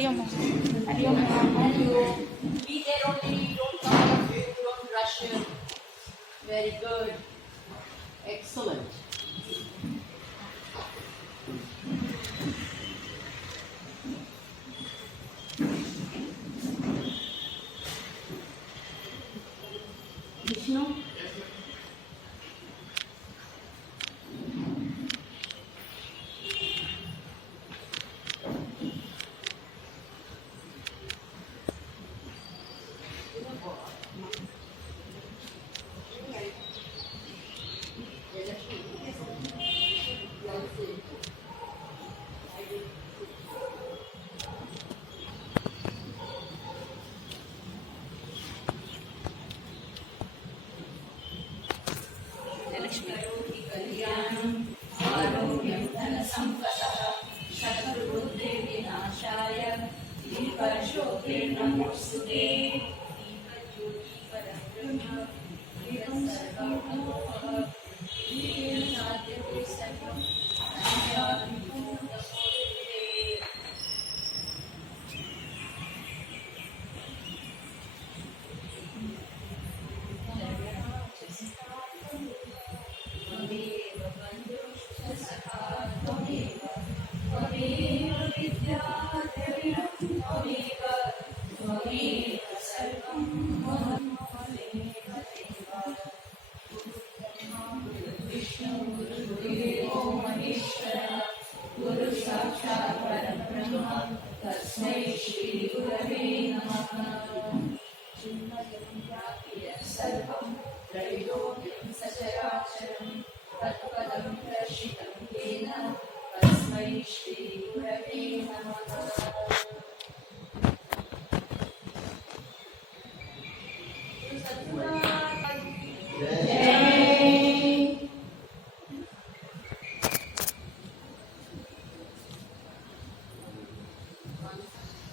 Hariom. And you be there only, don't come, don't rush in. Very good. Excellent. Vishnu?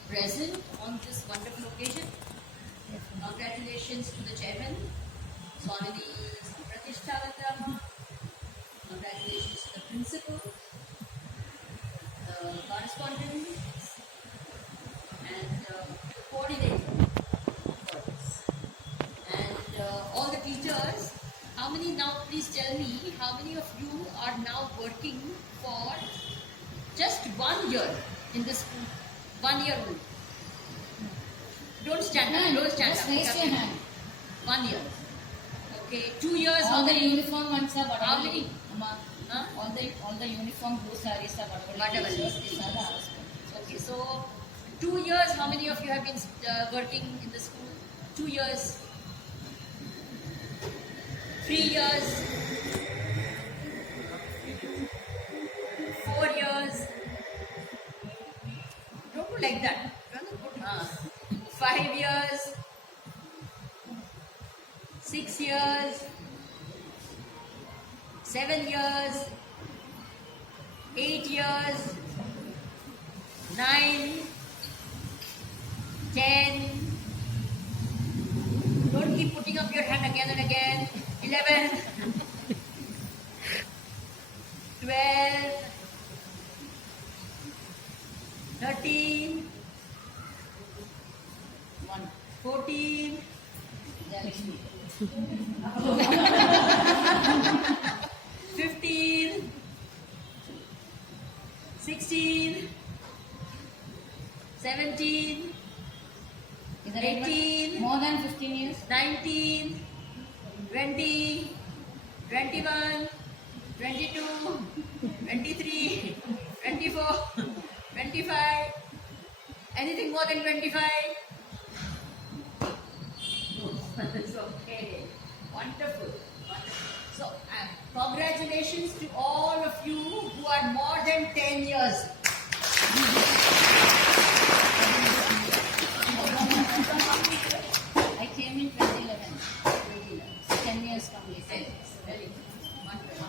Present on this wonderful occasion. Congratulations to the chairman, Swamini Pratishthavatama. Congratulations to the principal, the correspondents, and coordinator for this. And all the teachers. How many now, please tell me, how many of you are now working for just 1 year in this school? 1 year old. Don't stand up. Don't stand Just up. raise your hand. 1 year. Okay. 2 years. All the uniform ones are How many? Huh? All the uniform blue sarees are Whatever. These are the husbands. Okay. So 2 years. How many of you have been working in the school? 2 years. 3 years. 4 years. Don't do like that. 5 years. 6 years. 7 years. 8 years. 9. 10. Don't keep putting up your hand again and again. 11. 12. 13. 14. 15. 16. 17. 18. More than 15 years? 19. 20. 21. 22. 23. 24. 25. Anything more than 25? It's okay. Wonderful. Wonderful. So, congratulations to all of you who are more than 10 years. I came in 2011. 10 years completed. Very good. Wonderful.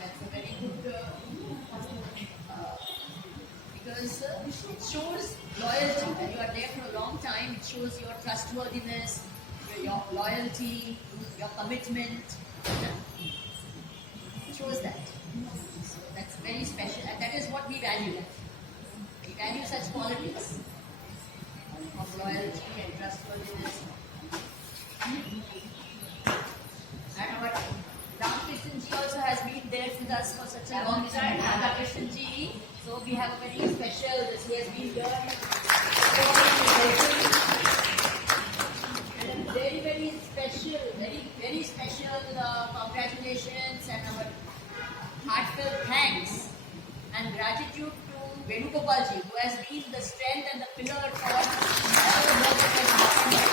That's a very good because it shows loyalty. When you are there for a long time, it shows your trustworthiness, your loyalty, your commitment. It shows that. So that's very special, and that is what we value. carry such qualities of loyalty and trustworthiness. And our Ramakrishnan ji also has been there with us for such a long time. Ramakrishnan ji, so we have a very special, he has been here. And a very, very special, very special congratulations and our heartfelt thanks and gratitude to Venugopal ji, who has been the strength and the pillar for all the work that has happened.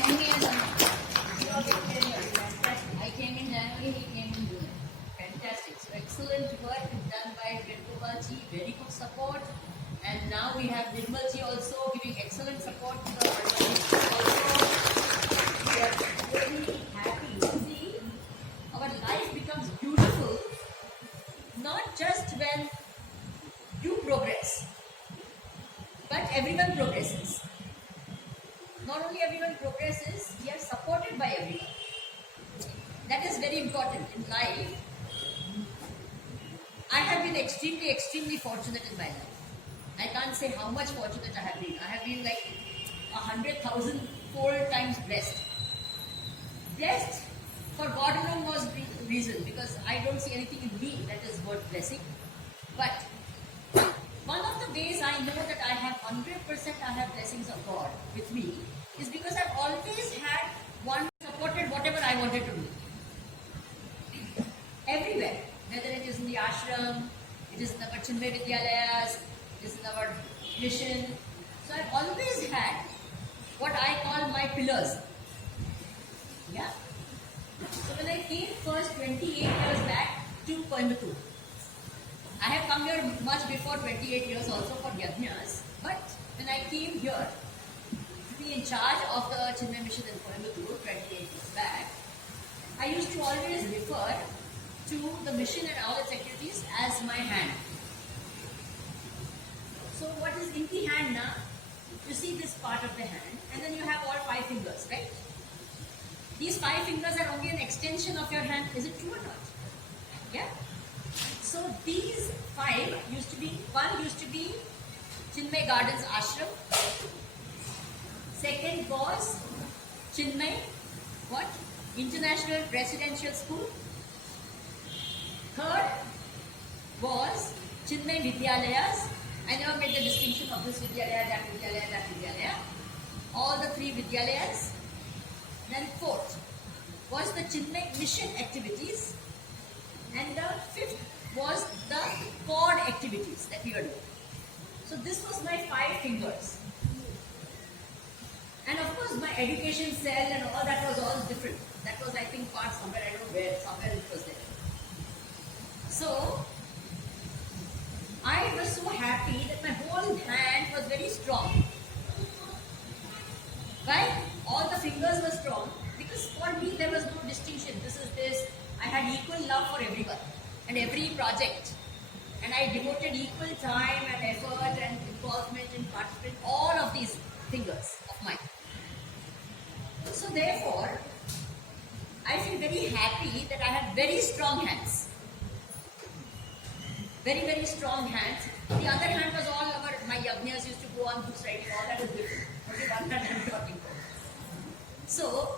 10 years ago. Fantastic. I came in January, he came in June. Fantastic. So excellent work done by Venugopal ji, very good support. And now we have Nirmal ji also giving excellent support to the also. We are very happy. See, our life becomes beautiful not just when you progress, but everyone progresses. Not only everyone progresses, we are supported by everyone. That is very important in life. I have been extremely fortunate in my life. I can't say how much fortunate I have been. I have been like 100,000-fold times blessed. Blessed for God alone was the reason, because I don't see anything in me that is worth blessing. But one of the ways I know that I have 100% I have blessings of God with me is because I've always had one supported whatever I wanted to do. Everywhere, whether it is in the ashram, it is in our Chinmay Vidyalayas, it is in our mission. So I've always had what I call my pillars. Yeah. So when I came first 28 years back to Coimbatore, I have come here much before 28 years also for Yajnas, but when I came here to be in charge of the Chinmay mission in Coimbatore 28 years back, I used to always refer to the mission and all its activities as my hand. So what is in the hand now? You see this part of the hand, and then you have all 5 fingers, right? These 5 fingers are only an extension of your hand. Is it true or not? Yeah? So these 5 used to be, one used to be Chinmay Gardens Ashram. Second was Chinmay, what? International Residential School. Third was Chinmay Vidyalayas. I never made the distinction of this Vidyalaya, that Vidyalaya, that Vidyalaya. All the 3 Vidyalayas. Then fourth was the Chinmay mission activities. And the 5th was the cord activities that we were doing. So this was my 5 fingers. And of course my education cell and all that was all different. That was, I think, part somewhere, I don't know where, somewhere it was there. So I was so happy that my whole hand was very strong. Why? All the fingers were strong, because for me there was no distinction. This is this. I had equal love for everyone and every project. And I devoted equal time and effort and involvement and participation, all of these fingers of mine. So therefore, I feel very happy that I had very strong hands. Very, very strong hands. The other hand was all our, my yajnas used to go on books writing, all that is different. Only one hand I am talking about. So,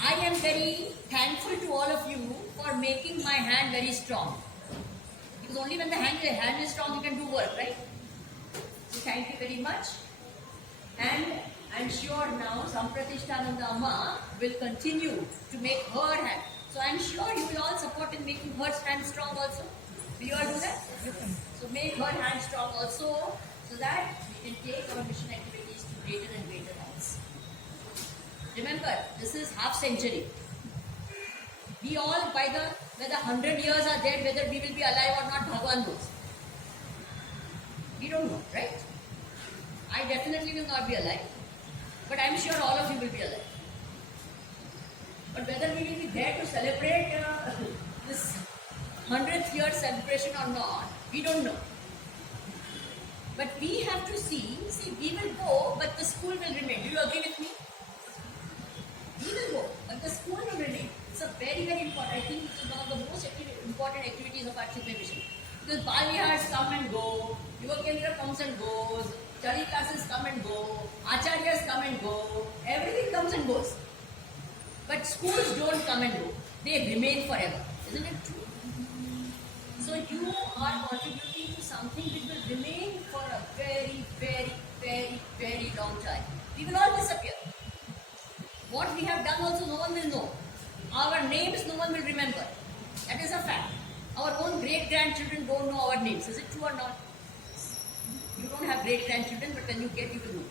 I am very thankful to all of you for making my hand very strong. Because only when the hand is strong, you can do work, right? So, thank you very much. And I am sure now Sampratishtananda Amma will continue to make her hand. So, I am sure you will all support in making her hand strong also. Will you all do that? So, make her hand strong also, so that we can take our mission activities to greater and greater heights. Remember, this is half century. We all, whether 100 years are dead, whether we will be alive or not, Bhagwan knows. We don't know, right? I definitely will not be alive, but I am sure all of you will be alive. But whether we will be there to celebrate this 100th year celebration or not, we don't know. But we have to see, we will go, but the school will remain. Do you agree with me? We will go, but the school will remain. It's a very, very important, I think it's one of the most important activities of our Chinmay mission. Because Balvihars come and go, Yuva Kendra comes and goes, study classes come and go, Acharyas come and go, everything comes and goes. But schools don't come and go. They remain forever. Isn't it true? So you are contributing to something which will remain for a very, very, very, very long time. We will all disappear. What we have done also no one will know. Our names no one will remember. That is a fact. Our own great-grandchildren don't know our names. Is it true or not? You don't have great-grandchildren, but when you get, you will know.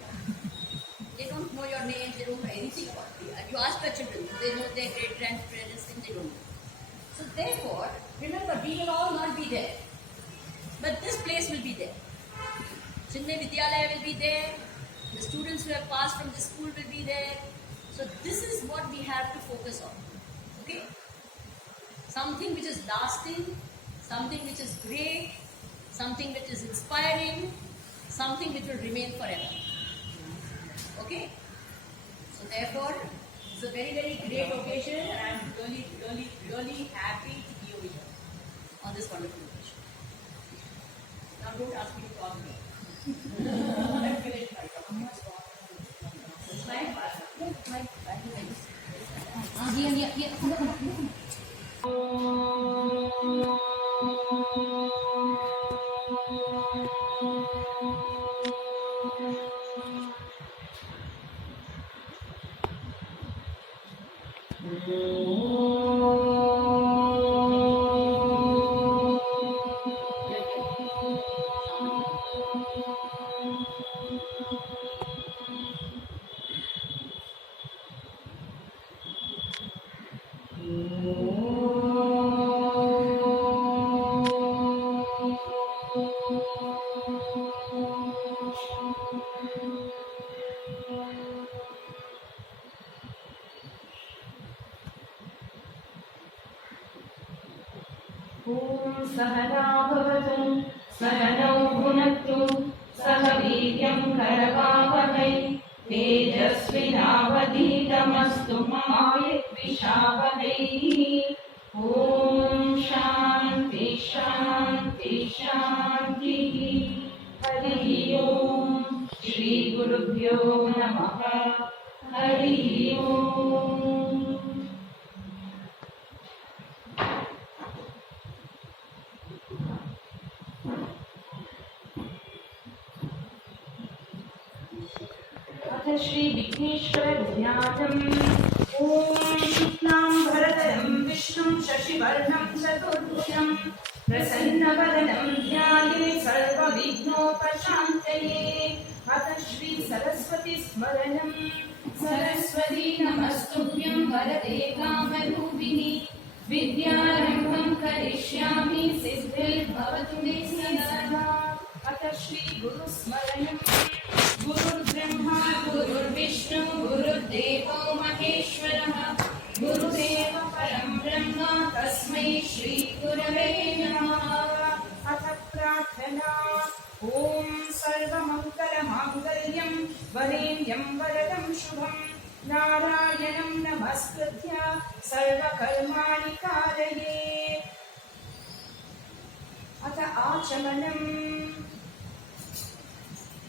They don't know your names, they don't know anything about you. You ask your children, they know their great-grandparents' names, they don't know. So therefore, remember, we will all not be there. But this place will be there. Chinmay Vidyalaya will be there. The students who have passed from this school will be there. So this is what we have to focus on. Okay? Something which is lasting, something which is great, something which is inspiring, something which will remain forever. Okay? So therefore, it's a very, very great occasion and I am really, really, really happy to be over here on this wonderful occasion. Now don't ask me to talk more. I'm finished my talk. सहना भवतु सहनौ भुनक्तु सह वीर्यं करवावहै तेजस्विनावधीतमस्तु मा विद्विषावहै ॐ शान्ति शान्ति शान्तिः हरिः ॐ श्री गुरुभ्यो नमः हरिः ॐ श्री विघ्नेश्वर ध्यानम् ॐ शुक्लाम्बरधरं विष्णुं शशिवर्णं चतुर्भुजं प्रसन्नवदनं ध्यायेत् सर्वविघ्नोपशान्तये अथ श्री सरस्वती स्मरणं सरस्वती नमस्तुभ्यं वरदे कामरूपिणि विद्यारम्भं करिष्यामि सिद्धिर्भवतु मे सदा अथ श्री गुरुस्मरणं गुरुर्ब्रह्मा गुरुर्विष्णु गुरुर्देवो महेश्वरः गुरुदेव परं ब्रह्म तस्मै श्री गुरवे नमः अथ प्रार्थना ॐ सर्वमङ्गलमाङ्गल्यं वरेण्यं वरदं शुभं नारायणं नमस्कृत्य सर्वकर्माणि कारयेत् अथ आचमनम्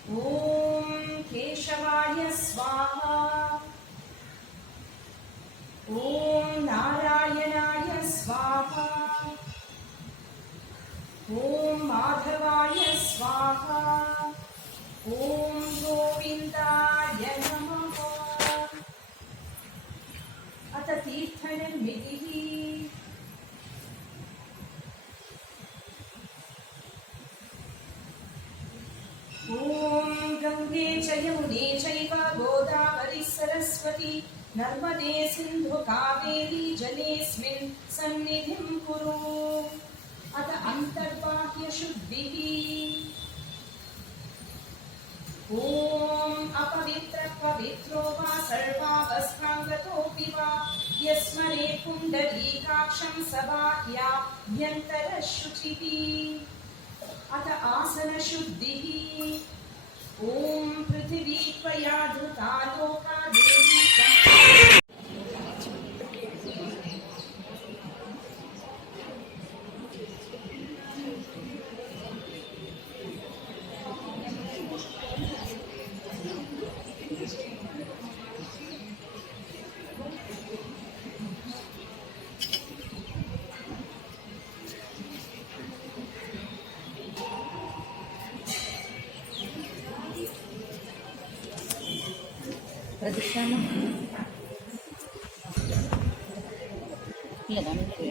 ॐ केशवाय स्वाहा ॐ नारायणाय स्वाहा ॐ माधवाय स्वाहा ॐ गोविन्दाय नमः अथ तीर्थनिर्मितिः ॐ गङ्गे च यमुने चैव गोदावरी सरस्वती नर्मदे सिन्धु कावेरी जलेऽस्मिन् सन्निधिं कुरु अथ अन्तर्बाह्यशुद्धिः ॐ अपवित्रः पवित्रो वा सर्वावस्थाङ्गतोऽपि वा यस्मरे पुण्डरीकाक्षं स बाह्याभ्यन्तरः शुचिः अथ आसनशुद्धिः ॐ पृथिवी त्वया धृता लोका देवी ಪ್ರದಕ್ಷಿಣ ಇಲ್ಲ ನಮಗೆ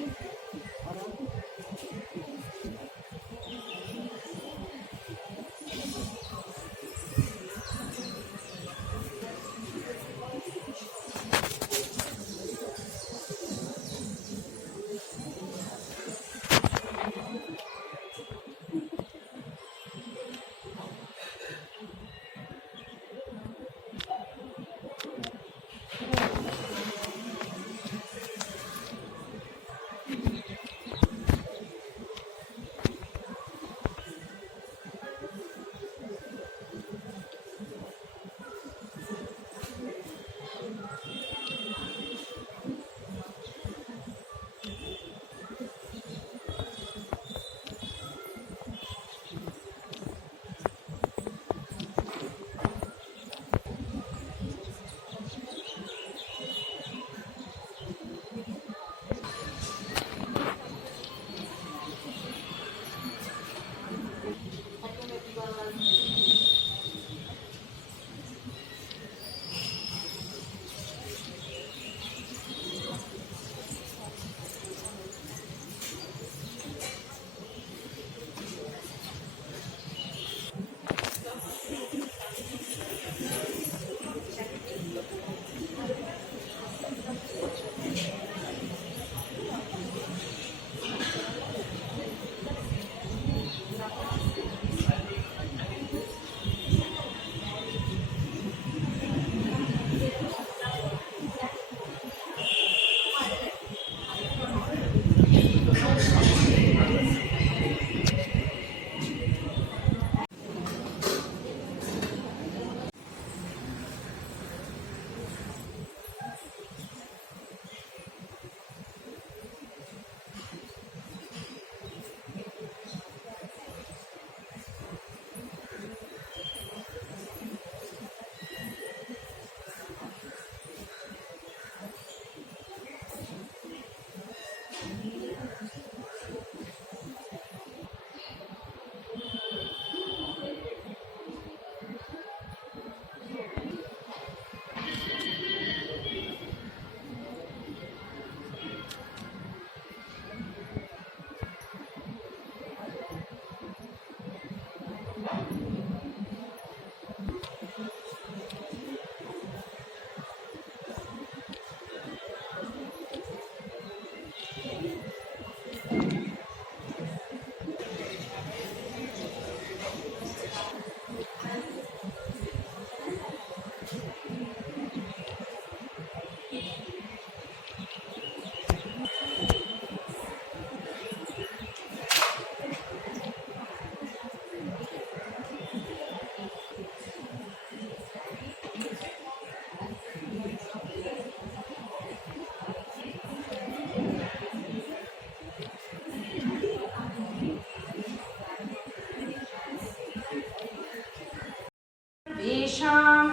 सर्वेषाम्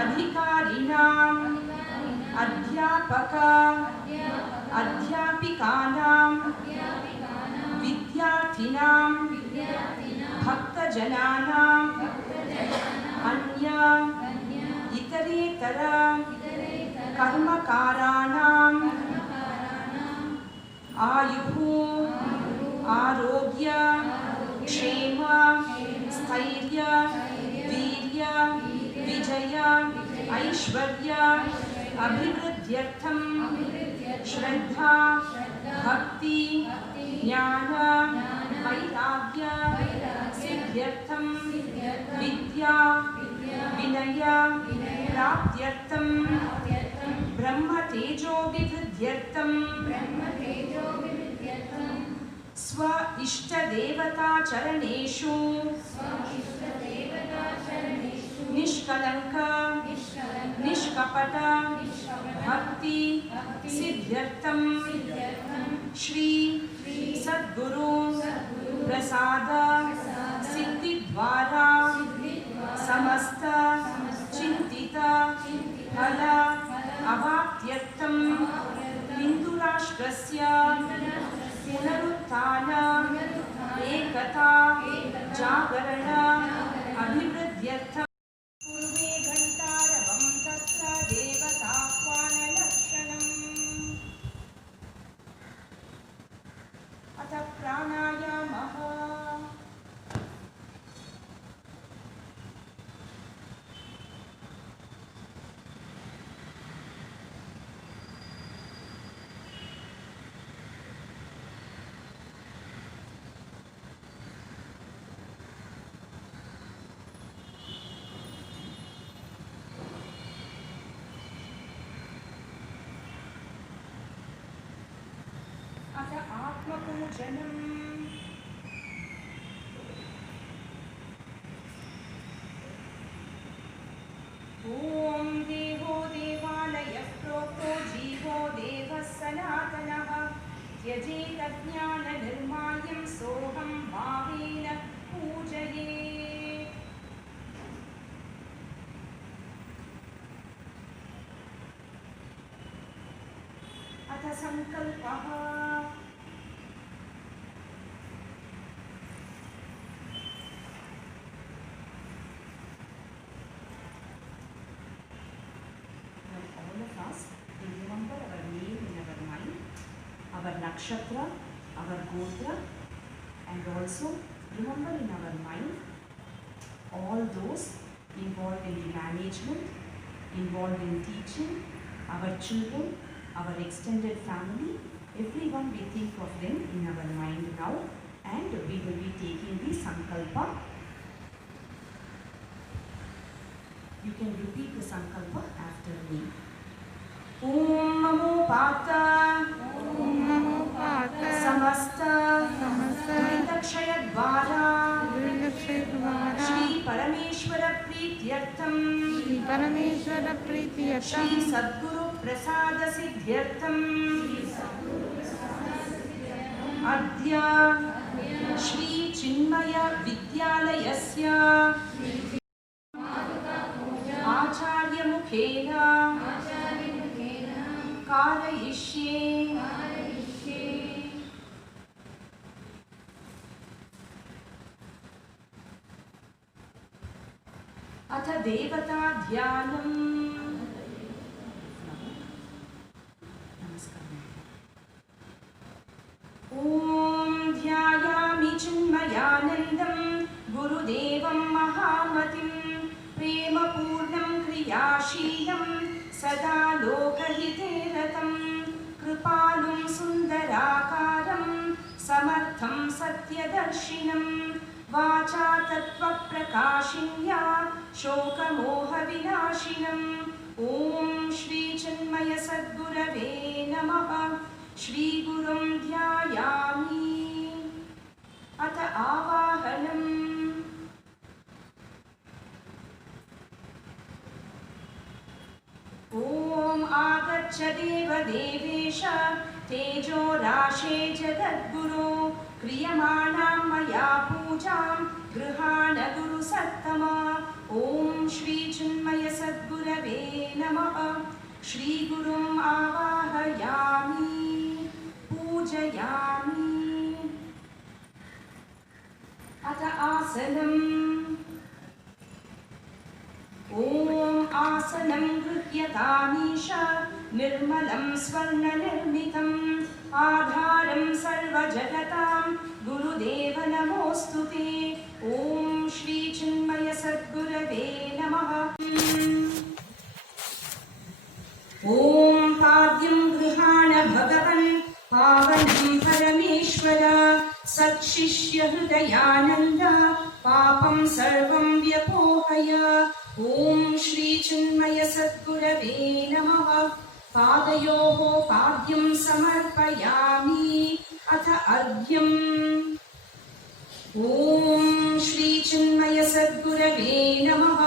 अधिकारिणाम् अध्यापक अध्यापिकानां विद्यार्थिनां भक्तजनानां अन्य इतरेतर कर्मकाराणां आयुः आरोग्य क्षेम स्थैर्य वीर्य विजय ऐश्वर्य अभिवृद्ध्यर्थं श्रद्धा भक्ति ज्ञान वैराग्य सिद्ध्यर्थं विद्या विनय प्राप्त्यर्थं ब्रह्म तेजो विवृद्ध्यर्थं स्व इष्ट देवता चरणेषु निष्कलंक निष्कपट भक्ति सिद्ध्यर्थं श्री सद्गुरु प्रसाद सिद्धि द्वारा समस्त चिंतित फल अवाप्त्यर्थं हिंदू राष्ट्रस्य पुनरुत्थान एकता जागरण अभिवृद्ध्यर्थं पूर्वे घण्टारवं तत् अथ प्राणायामः। अथ आत्मपूजनम्। ॐ देवो देवालयः प्रोक्तो जीवो देवः सनातनः त्यजेत ज्ञाननिर्माल्यं सोऽहं भावेन पूजयेत्। अथ संकल्पः। All of us, we remember our name in our mind, our nakshatra, our gotra, and also remember in our mind all those involved in the management, involved in teaching, our children, our extended family, everyone we think of them in our mind now, and we will be taking the sankalpa. You can repeat the sankalpa after me. Om Namo Pata Samasta Duridakshayadvara Shri Parameshwara Prityartham Shri Sadguru Prasada Siddhyartham Adya Shri Chinmaya Vidyalayasya Acharya Mukhena कारयिष्ये। अथ देवता ध्यानम्। ॐ ध्यायामि चिन्मयानन्दं गुरुदेवं महामतिं प्रेमपूर्णं क्रियाशीलं सदा लोकहिते रतं कृपालुं सुन्दराकारं समर्थं सत्यदर्शिनं वाचा तत्त्वप्रकाशिन्या शोकमोहविनाशिनं ॐ श्रीचिन्मयसद्गुरवे नमः। श्रीगुरुं ध्यायामि। अथ आवाहनम्। ॐ आगच्छ देवदेवेश तेजो राशे जगद्गुरो क्रियमाणां मया पूजां गृहाण गुरुसत्तमा। ॐ श्रीचिन्मयसद्गुरवे नमः। श्रीगुरुम् आवाहयामि पूजयामि। अथ आसनम्। ॐ आसनं गृह्यतामीश निर्मलं स्वर्णनिर्मितम् आधारं सर्वजगतां गुरुदेव नमोऽस्तु ते। ॐ श्रीचिन्मयसद्गुरवे नमः। ॐ पाद्यं गृहाण भगवन् पावनं परमेश्वर सत्शिष्य हृदयानन्द पापं सर्वं व्यपोहय। ॐ श्रीचिन्मयसद्गुरवे नमः। पादयोः पाद्यं समर्पयामि अथ अर्घ्यम्। ॐ श्रीचिन्मयसद्गुरवे नमः।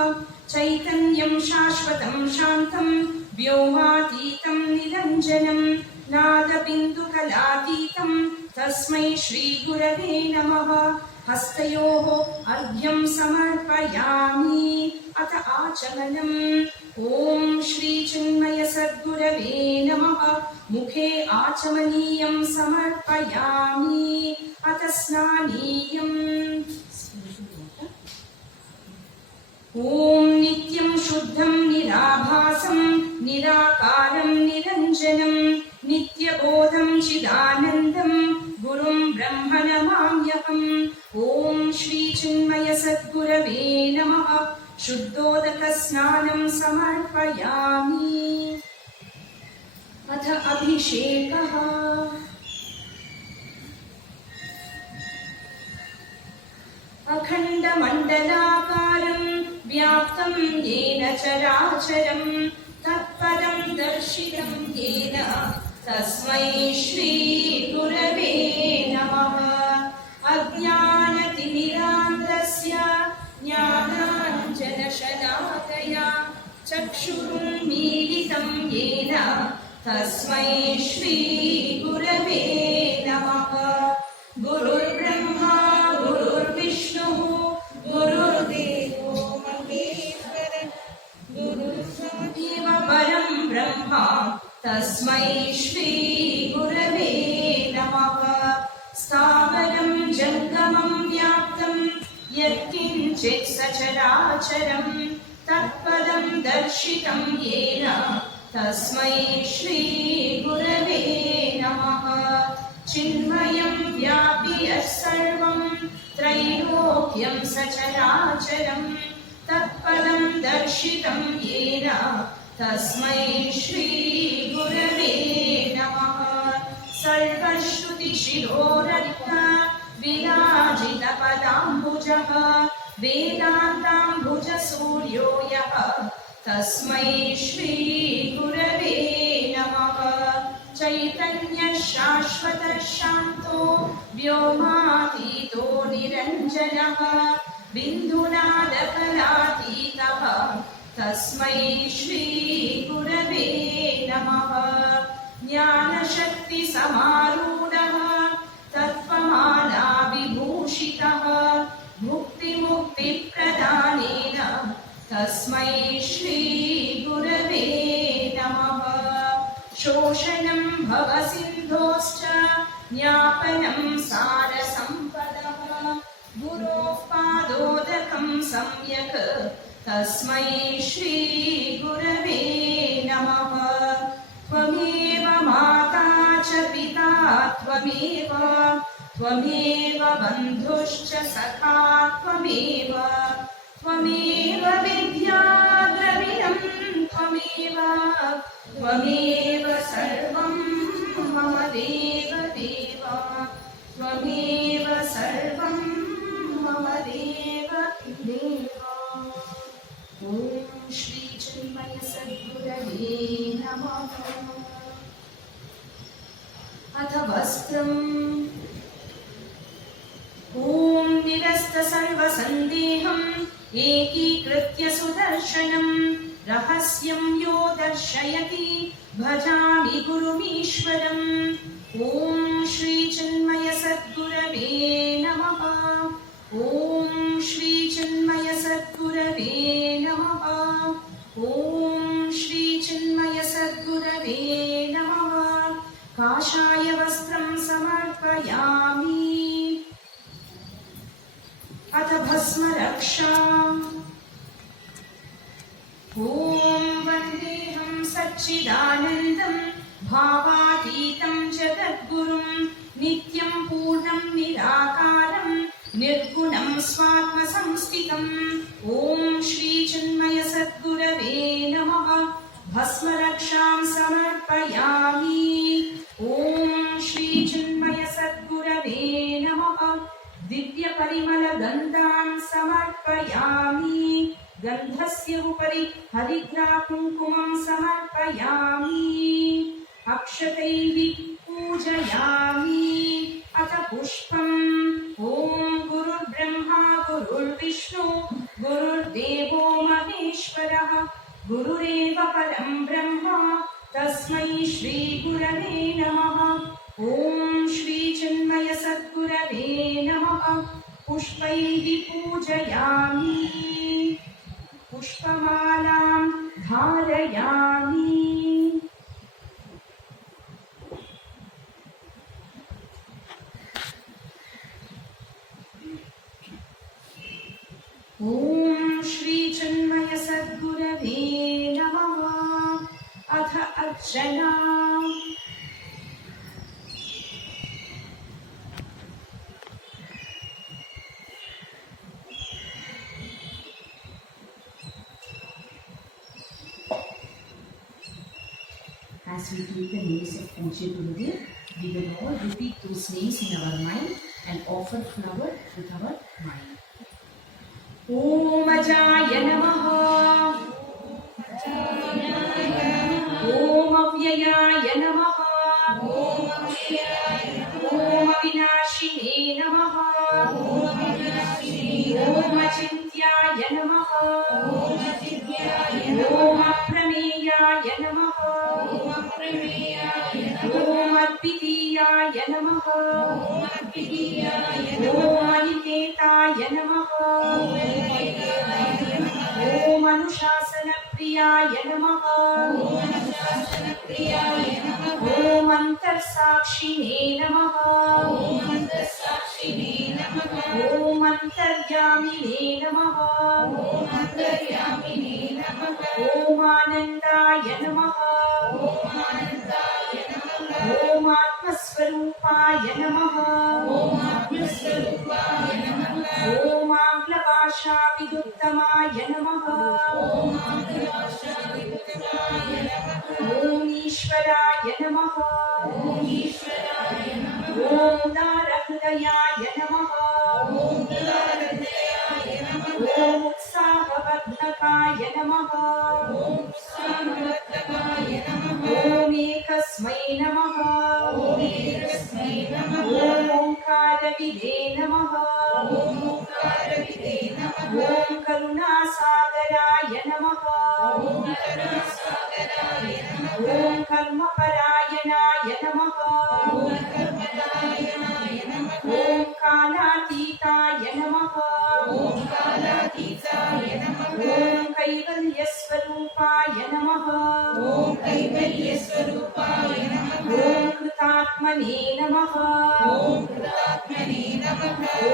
चैतन्यं शाश्वतं शान्तं व्योमातीतं निरञ्जनं नादबिन्दुकलातीतं तस्मै श्रीगुरवे नमः। हस्तयोः अर्घ्यं समर्पयामि अथ आचमनम्। ॐ श्रीचिन्मयसद्गुरवे नमः। मुखे आचमनीयं समर्पयामि अथ स्नानीयम्। ॐ नित्यं शुद्धं निराभासं निराकारं निरञ्जनं नित्यबोधं चिदानन्दं गुरुं ब्रह्म नमाम्यहम्। ॐ श्री चिन्मय सद्गुरवे नमः। शुद्धोदक स्नानं समर्पयामि। अथ अभिषेकः। अखण्डमण्डलाकारं व्याप्तं येन चराचरं तत्पदं दर्शितं येन तस्मै श्रीगुरवे नमः। अज्ञानतिमिरान्धस्य ज्ञानाञ्जनशलाकया चक्षुरुन्मीलितं येन तस्मै श्रीगुरवे नमः। गुरुर्ब्रह्मा गुरुर्विष्णुः गुरुर्देवो महेश्वरः गुरुर्देव परं ब्रह्म तस्मै श्रीगुरवे नमः। स्थावरं जङ्गमं व्याप्तं यत्किञ्चित् सचराचरं तत्पदं दर्शितं येन तस्मै श्रीगुरवे नमः। चिन्मयं व्यापि यः सर्वं त्रैलोक्यं सचराचरं तत्पदं दर्शितं येन तस्मै श्रीगुरवे नमः। सर्वश्रुतिशिरोरत्न विराजितपदाम्बुजः वेदान्ताम्बुजसूर्यो यः तस्मै श्रीगुरवे नमः। चैतन्यः शाश्वतः शान्तो व्योमातीतो निरञ्जनः बिन्दुनादकलातीतः तस्मै श्रीगुरवे नमः। ज्ञानशक्तिसमारूढः तत्त्वमालाविभूषितः भुक्तिमुक्तिप्रदानेन तस्मै श्रीगुरवे नमः। शोषणं भवसिन्धोश्च ज्ञापनं सारसम्पदः गुरोः पादोदकं सम्यक् तस्मै श्रीगुरवे नमः। त्वमेव माता च पिता त्वमेव त्वमेव बन्धुश्च सखा त्वमेव त्वमेव विद्या द्रविणं त्वमेव त्वमेव सर्वं मम देव देव त्वमेव सर्वं मम देव देव। ॐ श्री चिन्मय सद्गुरवे नमः। अथ वस्त्रम्। ॐ निरस्त सर्वसन्देहम् एकीकृत्य सुदर्शनम् रहस्यं यो दर्शयति भजामि गुरुमीश्वरम्। ॐ श्री चिन्मय सद्गुरवे नमः। ॐ श्री चिन्मय सद्गुरवे नमः। ॐ श्री चिन्मय सद्गुरवे नमः। काषाय वस्त्रं समर्पयामि। अथ भस्मरक्षाम्। ॐ वन्देऽहं सच्चिदानन्दं भावातीतं जगद्गुरुं नित्यं पूर्णं निराकारं निर्गुणं स्वात्मसंस्थितम्। ॐ श्री चिन्मय सद्गुरवे नमः। भस्मरक्षां समर्पयामि। ॐ श्री चिन्मय सद्गुरवे नमः। दिव्यपरिमलगन्धां समर्पयामि। गन्धस्य उपरि हरिद्राकुङ्कुमं समर्पयामि। अक्षतैः पूजयामि। अथ पुष्पम्। ॐ गुरुर्ब्रह्मा गुरुर्विष्णु गुरुर्देवो महेश्वरः गुरुरेव परं ब्रह्म तस्मै श्रीगुरवे नमः। ॐ श्री चिन्मय सद्गुरवे नमः। पुष्पैः पूजयामि। पुष्पमालां धारयामि। ॐ श्री चिन्मय सद्गुरवे नमः। अथ अर्चना। as we take the names of Pujya Gurudev, we will all repeat those names in our mind and offer flower with our mind. Om Ajaya Namaha. Om Avyayaya Namaha. Om Avinashine Namaha. Om Achintyaya Namaha. Om Aprameyaya Namaha. Om Advitiyaya Namaha. Om Aniketaya Namaha. Om Anushasana Priyaya Namaha. Om Antarsakshine Namaha. Om Antaryamine Namaha. Om Anandaya Namaha. Om Atmasvarupaya Namaha. Om Anglabhasha Viduttamaya Namaha. Om Ishvaraya Namaha. Om Darahridayaya Namaha. Om Utsahavardhakaya Namaha. Om Ekasmai Namaha. Om Omkaravide Namaha. Om Karunasagaraya Namaha. Om Karmaparayanaya Namaha. Om Kalatitaya Namaha. Om Kaivalyasvarupaya Namaha. Om Kritatmane Namaha.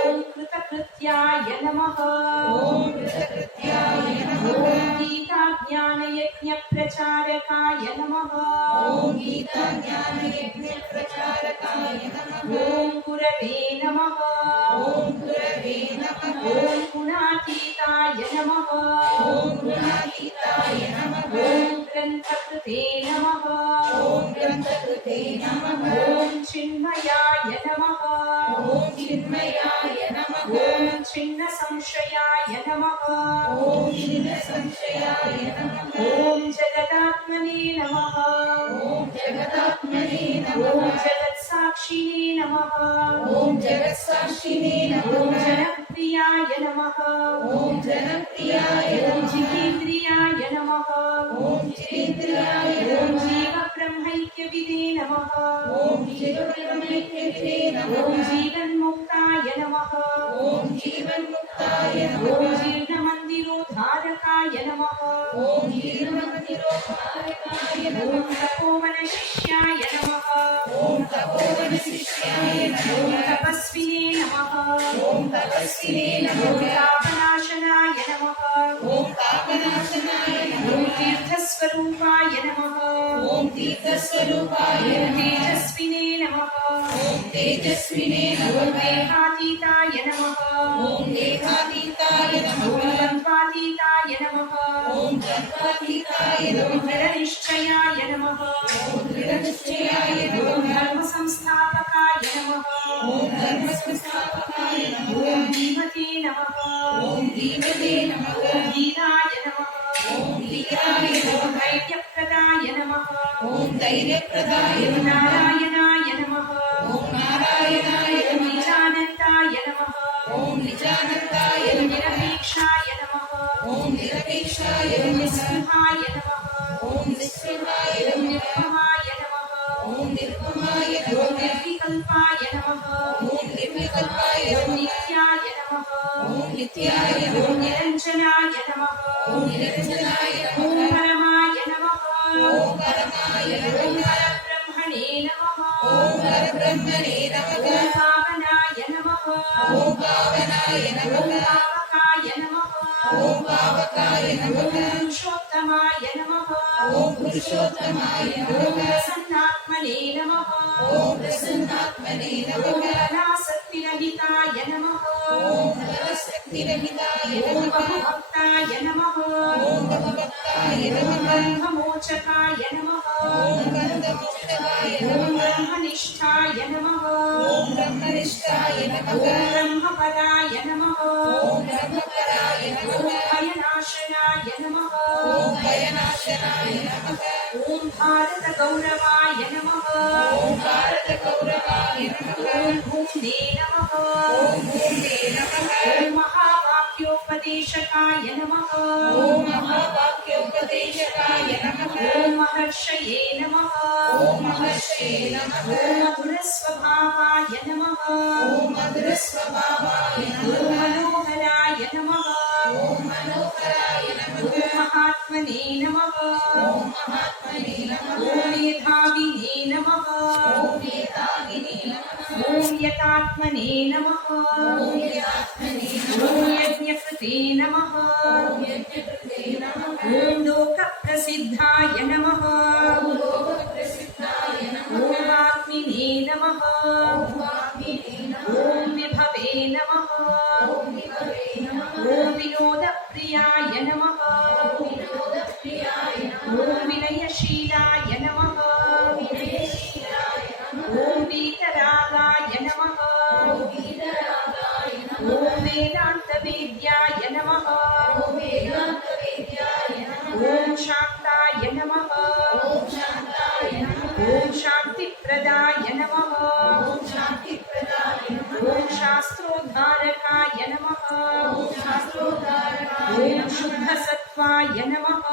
Om Kritakrityaya Namaha. Om Gita Jnana Yajna Pracharakaya Namaha. Om Gurave Namaha. Om Gunatitaya Namaha. Om Granthakృతే Namaha. Om Chinmayaya Namaha. Om Chinna Samshayaya Namaha. Om Jagadatmane Namaha. Om Jagatsakshine Namaha. Om Janapriyaya Namaha. Om Jitindriyaya Namaha. Om Jiva Brahmaikavide Namaha. Om Jivan Muktaya Namaha. Om Jirnamandirodharakaya Namaha. Om Tapovana Shishyaya Namaha. Om Tapasvine Namaha. Om Tapanashanaya Namaha. Om Tirthasvarupaya Namaha. Om Tejasvine Namaha. Om Dehatitaya Namaha. Om Gandhvatitaya Namaha. Om Dridhanishchayaya Namaha. Om Dharmasamsthapakaya Namaha. Om Dhimate Namaha. Om Dhiraya Namaha. Om Dhairyapradaya Namaha. Om Narayana Namaha. Om Nijanandaya Namaha. Om Nirapekshaya Namaha. Om Nissimhaya Namaha. Om Nirmamaya Namaha. Om Nirvikalpaya Namaha. Om Nityaya Namaha. Om Niranjanaya Namaha. Om Paramaya Namaha. Om Parabrahmane Namaha. Om Pavanaya Namaha. Om Pavakaya Namaha. Om Purushottamaya Namaha. Om Prasannatmane Namaha. Om Anasaktirahitaya Namaha. Om Bhavaktaya Namaha. Om Bandhamochakaya Namaha. Om ब्रह्मपराय नमः ॐ भयनाशनाय नमः ॐ भारतगौरवाय नमः ॐ भूम्ने नमः ॐ महावाक्योपदेशकाय नमः ॐ महर्षये नमः ॐ मधुरस्वभावाय नमः ॐ मनोहराय नमः ॐ महात्मने नमः ॐ मेधाविने नमः ॐ यतात्मने नमः ॐ यज्ञकृते नमः ॐ लोकप्रसिद्धाय नमः ॐ आत्मिने नमः ॐ विभवे नमः ॐ विनोदप्रियाय नमः ॐ विनयशीलाय नमः ॐ वीतरागाय नमः ॐ वेदान्तवेद्याय नमः ॐ शान्ताय नमः ॐ शान्तिप्रदाय नमः ॐ शास्त्रोद्धारकाय नमः ॐ शुद्धसत्त्वाय नमः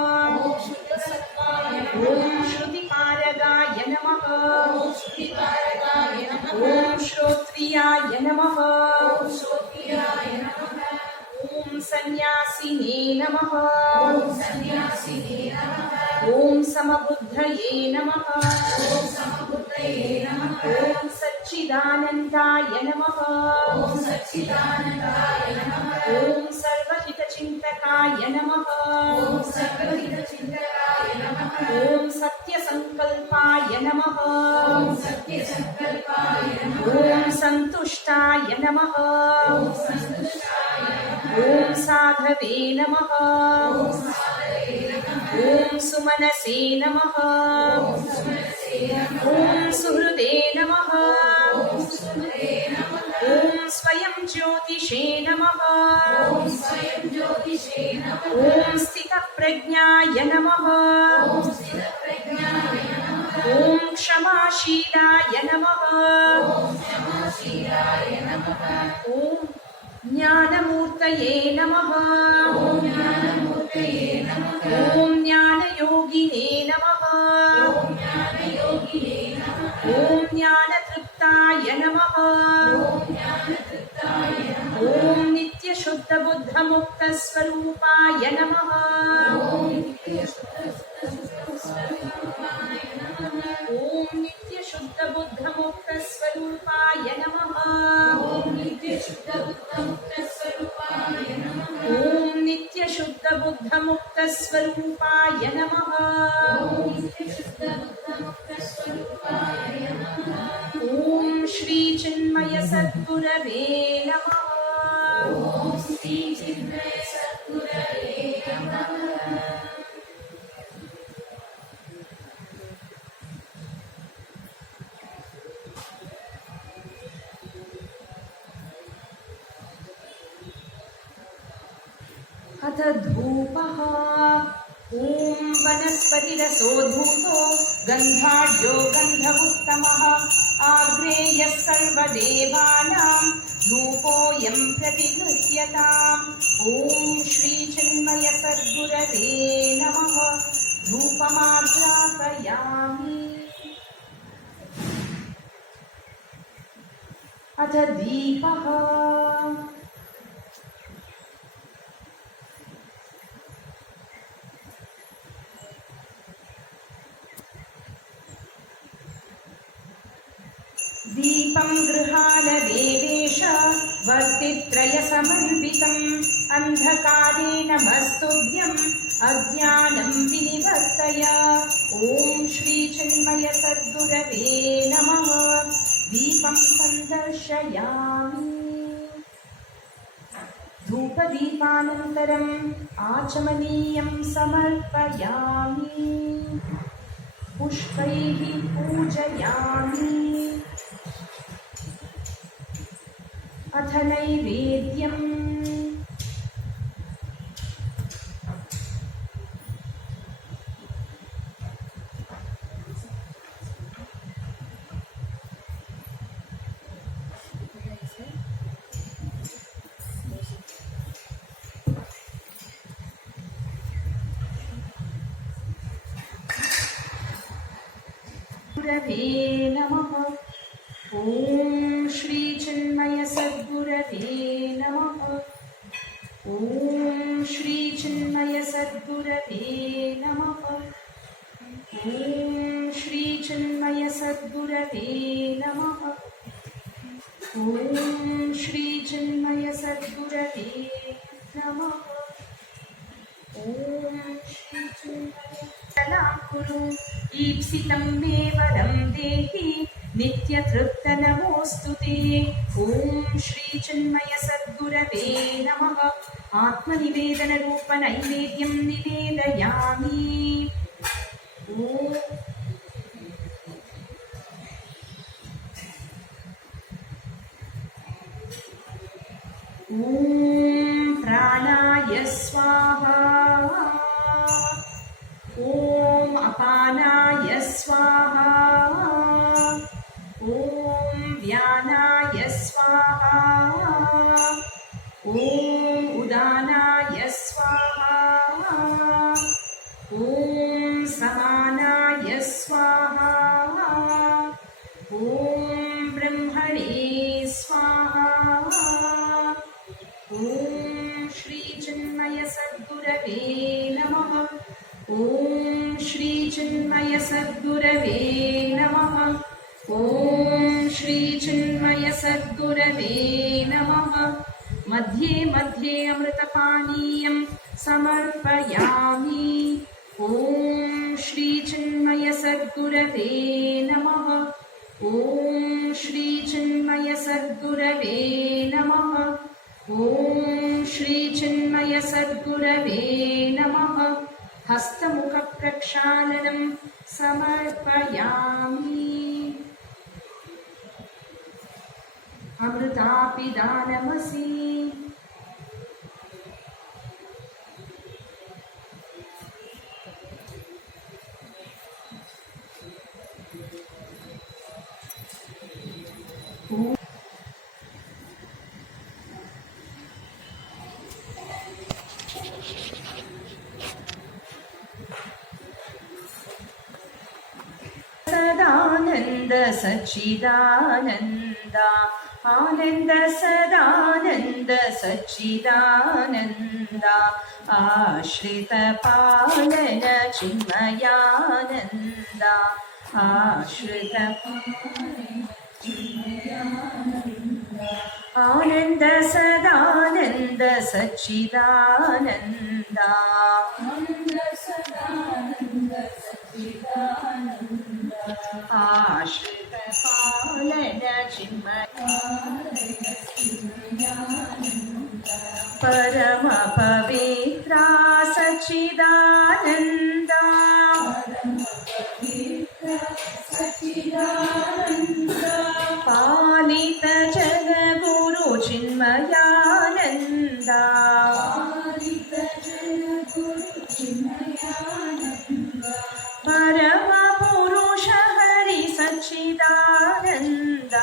ॐ श्रुतिपारगाय नमः ॐ श्रोत्रियाय नमः ॐ सन्न्यासिने नमः ॐ समबुद्धये नमः ॐ सच्चिदानन्दाय नमः ॐ सर्वहितचिन्तकाय नमः ॐ सत्यसङ्कल्पाय नमः ॐ सन्तुष्टाय नमः ॐ साधवे नमः ॐ सुमनसे नमः ॐ सुहृदे नमः ॐ स्वयं ज्योतिषे नमः ॐ स्थितप्रज्ञाय नमः ॐ क्षमाशीलाय नमः ॐ ज्ञानमूर्तये नमः ॐ ज्ञानयोगिने नमः ॐ ज्ञानतृप्ताय नमः ॐ नित्यशुद्धबुद्धमुक्तस्वरूपाय नमः ॐ नित्यशुद्धबुद्धमुक्तस्वरूपाय नमः ॐ नित्यशुद्धबुद्धमुक्तस्वरूपाय नमः ॐ श्रीचिन्मयसद्गुरवे नमः अथ धूपः ॐ वनस्पतिरसोद्भूतो गन्धाढ्यो गन्धमुत्तमः आग्नेयः सर्वदेवानां धूपोऽयं प्रतिगृह्यताम् ॐ श्रीचिन्मयसद्गुरवे नमः धूपमाग्रापयामि अथ दीपः दीपं गृहालदेवेश वर्तित्रयसमन्वितम् अन्धकारेण नमस्तुभ्यम् अज्ञानं विनिवर्तय ॐ श्रीचिन्मयसद्गुरवे नमः दीपं सन्दर्शयामि धूपदीपानन्तरम् आचमनीयं समर्पयामि पुष्पैः पूजयामि अथ नैवेद्यम् गुरवे नमः। ॐ श्री चिन्मय सद्गुरवे नमः। ॐ श्री चिन्मय सद्गुरवे नमः। ॐ श्री चिन्मय सद्गुरवे नमः। ॐ श्री चिन्मय सद्गुरवे नमः। ॐ श्री चिन्मय कुरु ईप्सितं मे वरं देहि नित्यतृप्तनमोऽस्तु ते। ॐ श्री चिन्मय सद्गुरवे नमः। आत्मनिवेदनरूप नैवेद्यं निवेदयामि। ॐ प्राणाय स्वाहा। ॐ अपानाय स्वाहा। ॐ व्यानाय स्वाहा। ॐ उदानाय स्वाहा। ॐ समानाय स्वाहा। ॐ ब्रह्मणे स्वाहा। ॐ श्री चिन्मय सद्गुरवे नमः। ॐ श्री चिन्मय सद्गुरवे नमः। ॐ श्री चिन्मय सद्गुरवे नमः। मध्ये मध्ये अमृतपानीयं समर्पयामि। ॐ श्री चिन्मय सद्गुरवे नमः। ॐ श्री चिन्मय सद्गुरवे नमः। ॐ श्री चिन्मय सद्गुरवे नमः। हस्तमुखप्रक्षालनं समर्पयामि। अमृतापिदानमसि। सदानंद सच्चिदानंद आनंद सदानंद सच्चिदानंद आश्रित पालन चिन्मयानंद आश्रित आनंद सदानंद सच्चिदानंद आश्रित पालन परम पवित्रा सच्चिदानंद पालित जन गुरु चिन्मयानंद परम पुरुष हरि सच्चिदानंद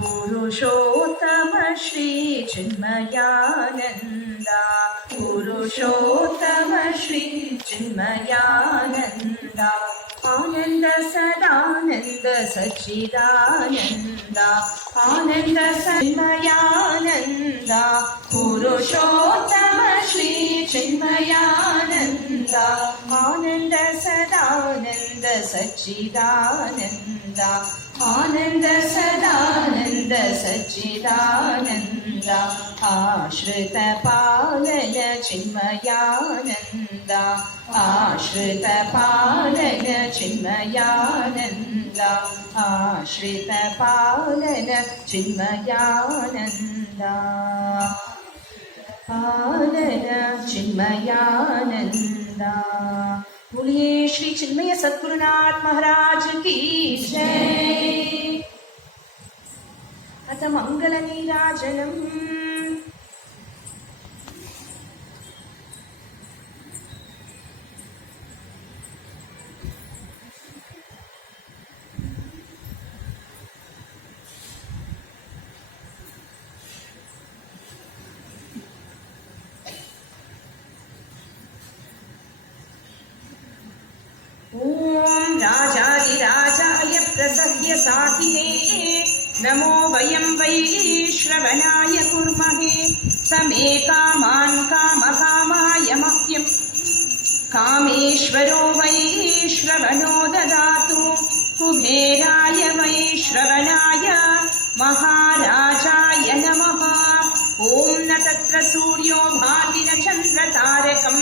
पुरुषोत्तम श्री चिन्मयानंद पुरुषोत्तम श्री चिन्मयानंद आनंद सदानंद सच्चिदानंद आनंद चिन्मयानंद पुरुषोत्तम श्री चिन्मयानंद आनंद सदानंद सच्चिदानंद आनंद सदानंद सच्चिदानंद आश्रित पालन चिन्मयानंद आश्रित पालन चिन्मयानंद आश्रित पालन चिन्मयानंद पालन चिन्मयानंद बोलिए श्री चिन्मय सद्गुरुनाथ महाराज की जय। अथ मंगल नीराजनम। ओम राजाधिराजाय प्रसह्य साहिने नमो वयं वै श्रवणाय कुर्महे समे कामान् कामकामाय मह्यं कामेश्वरो वै श्रवणो ददातु कुबेराय वै श्रवणाय महाराजाय नमः। ओम न तत्र सूर्यो भाति न चन्द्रतारकं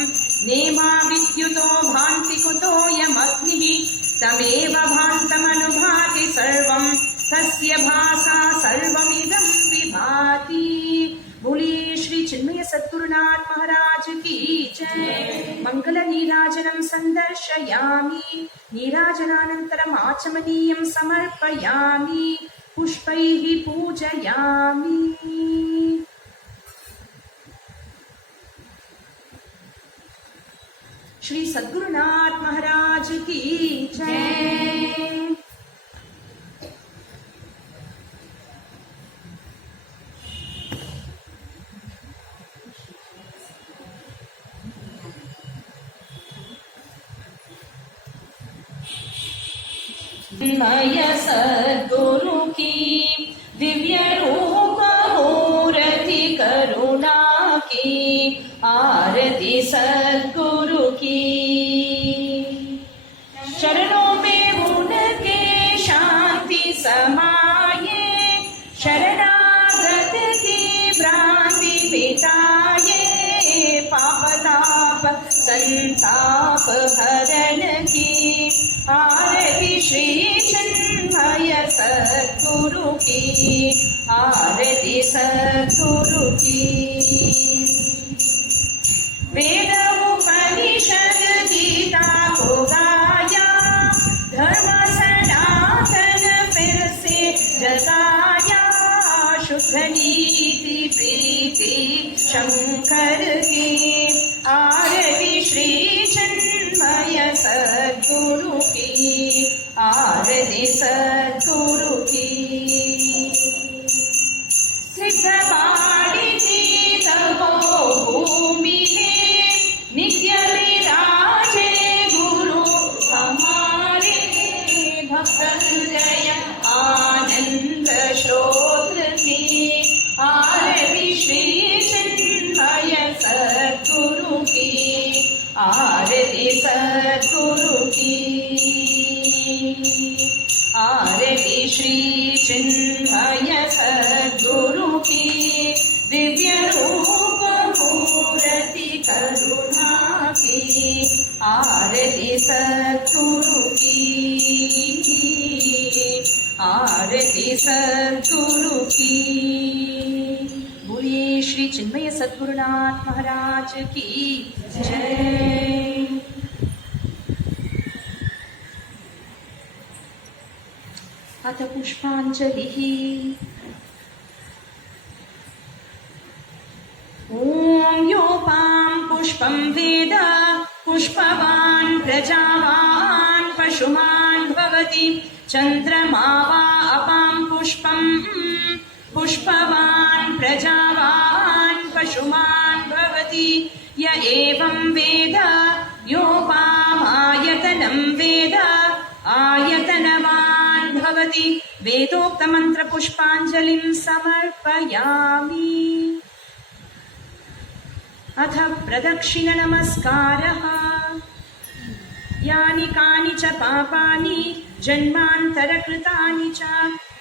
नेमा विद्युतो भान्ति कुतोऽयमग्निः तमेव भान्तमनुभाति सर्वं तस्य भासा सर्वमिदं विभाति। बोलिए श्री चिन्मय सद्गुरुनाथ महाराज की जय। मंगल नीराजनं संदर्शयामि नीराजनानन्तरम् आचमनीयं समर्पयामि पुष्पैः पूजयामि। श्री सद्गुरुनाथ महाराज की जय। चिन्मय सद्गुरु की दिव्य रूप मूर्ति करुणा की आरती सद्गुरु की। शरणों में उनके शांति समाये शरणागत की भ्रांति मिटाए पाप ताप संताप हरण की आरती श्री चिन्मय सद्गुरु की आरती सद्गुरु की। वेद उपनिषद गीता को गाया धर्म सनातन फिर से जगाया शुद्ध नीति प्रीति शंकर की आरती श्री चिन्मय सद्गुरु की आरती सद्गुरु की। सिद्ध बाड़ी की तपोभूमि में नित्य विराजे गुरु हमारे भक्त हृदय आनंद श्रोत्र की आरती श्री चिन्मय सद्गुरु की आरती सद्गुरु की आरती श्री चिन्मय सद्गुरु की दिव्य रूप मूर्ति करुणा की आरती सद्गुरु की आरती सद्गुरु की। बोलिए श्री चिन्मय सद्गुरुनाथ महाराज की जय। अथ पुष्पांजलिः। ॐ योपां पुष्पं वेद पुष्पवान् प्रजावान् पशुमान् भवति चन्द्रमा वा अपां पुष्पं पुष्पवान् प्रजावान् पशुमान् भवति य एवं वेद योपामायतनं वेद आयतनवान् भवति। वेदोक्तमन्त्र पुष्पाञ्जलिं समर्पयामि। अथ प्रदक्षिण नमस्कारः। यानि कानि च पापानि जन्मान्तरकृतानि च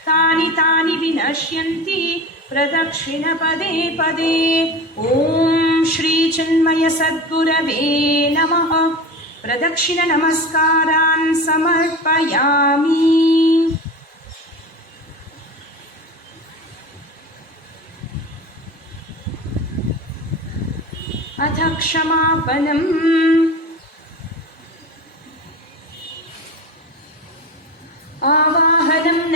तानि तानि विनश्यन्ति प्रदक्षिण पदे पदे। ॐ श्री चिन्मय सद्गुरवे नमः। प्रदक्षिण नमस्कारान् समर्पयामि। अथ क्षमापनम्।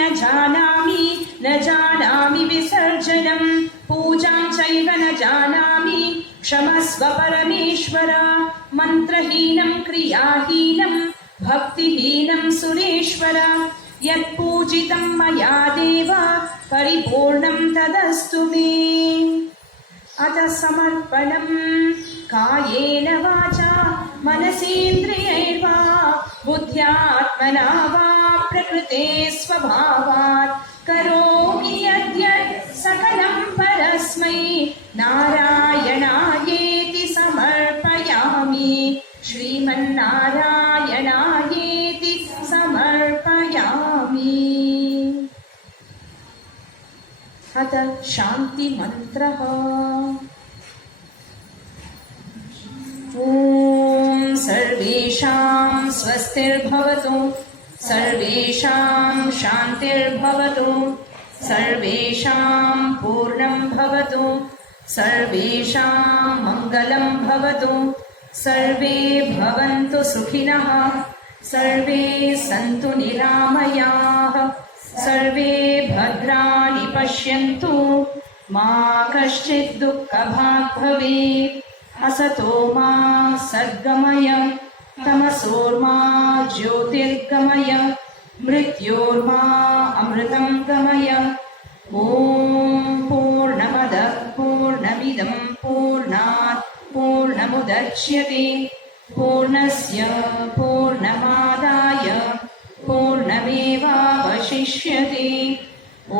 न जानामि विसर्जनं पूजां चैव न जानामि क्षमस्व परमेश्वर मन्त्रहीनं क्रियाहीनं भक्तिहीनं सुरेश्वर यत्पूजितं मया देव परिपूर्णं तदस्तु मे अथ समर्पणं कायेन वाचा मनसेन्द्रियैर्वा बुद्ध्यात्मना वा प्रकृते स्वभावात् करोमि यद्यत् सकलं परस्मै नारायणायेति समर्पयामि श्रीमन्नारायणायेति समर्पयामि अथ शान्तिमन्त्रः ॐ सर्वेषां स्वस्तिर्भवतु सर्वेषां शान्तिर्भवतु सर्वेषां पूर्णं भवतु सर्वेषां मङ्गलं भवतु सर्वे भवन्तु सुखिनः सर्वे सन्तु निरामयाः सर्वे भद्राणि पश्यन्तु मा कश्चित् दुःखभाग् भवेत् असतो मा सद्गमय तमसोर्मा ज्योतिर्गमय मृत्योर्मा अमृतं गमय ॐ पूर्णमदः पूर्णमिदं पूर्णात् पूर्णमुदच्यते पूर्णस्य पूर्णमादाय पूर्णमेवावशिष्यते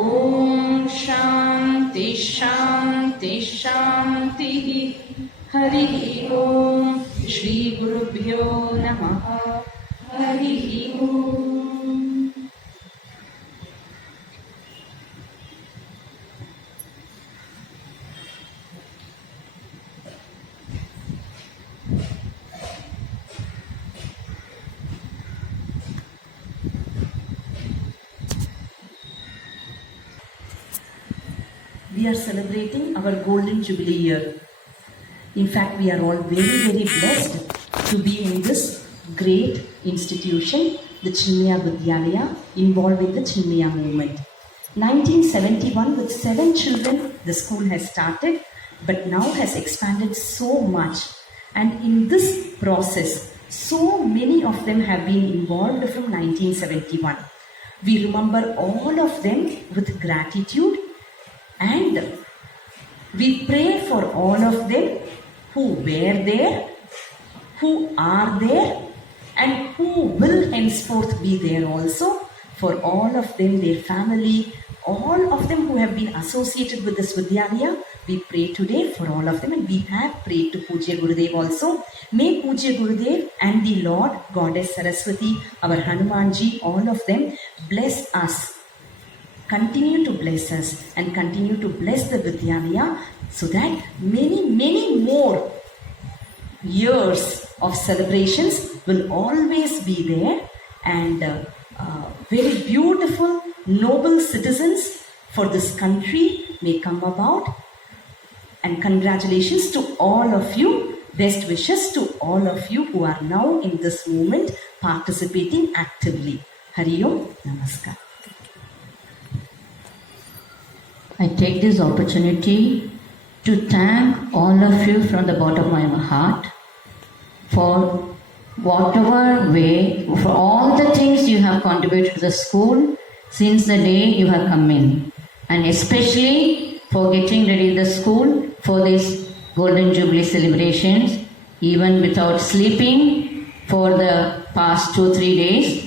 ॐ शान्ति शान्ति शान्तिः हरिः ॐ श्रीगुरुभ्यो नमः हरिः ॐ We are celebrating our Golden Jubilee year. In fact, we are all very, very blessed to be in this great institution, the Chinmaya Vidyalaya, involved with the Chinmaya movement. 1971, with 7 children, the school has started, but now has expanded so much. And in this process, so many of them have been involved from 1971. We remember all of them with gratitude, and we pray for all of them who were there, who are there, and who will henceforth be there also. For all of them, their family, all of them who have been associated with this Vidyalaya, we pray today for all of them, and we have prayed to Pujya Gurudev also. May Pujya Gurudev and the Lord, Goddess Saraswati, our Hanumanji, all of them bless us. Continue to bless us and continue to bless the Vidyalaya so that many, many more years of celebrations will always be there, and very beautiful, noble citizens for this country may come about. And congratulations to all of you. Best wishes to all of you who are now in this movement participating actively. Hari Om, Namaskar. I take this opportunity to thank all of you from the bottom of my heart for whatever way, for all the things you have contributed to the school since the day you have come in, and especially for getting ready the school for these Golden Jubilee celebrations, even without sleeping for the past 2-3 days.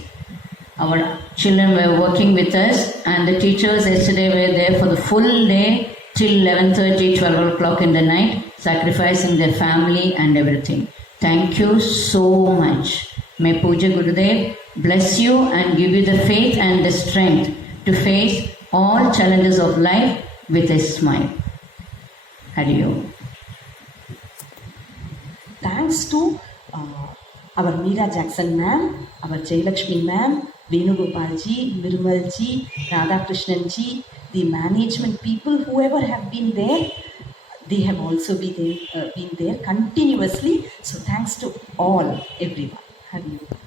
Our children were working with us, and the teachers yesterday were there for the full day till 11:30, 12 o'clock in the night, sacrificing their family and everything. Thank you so much. May Pujya Gurudev bless you and give you the faith and the strength to face all challenges of life with a smile. Hari Om. Thanks to our Meera Jackson ma'am, our Jayalakshmi ma'am, Venugopal ji, Nirmal ji, Radhakrishnan ji, the management people, whoever have been there, they have also been there continuously. So thanks to all, everyone. Hari Om.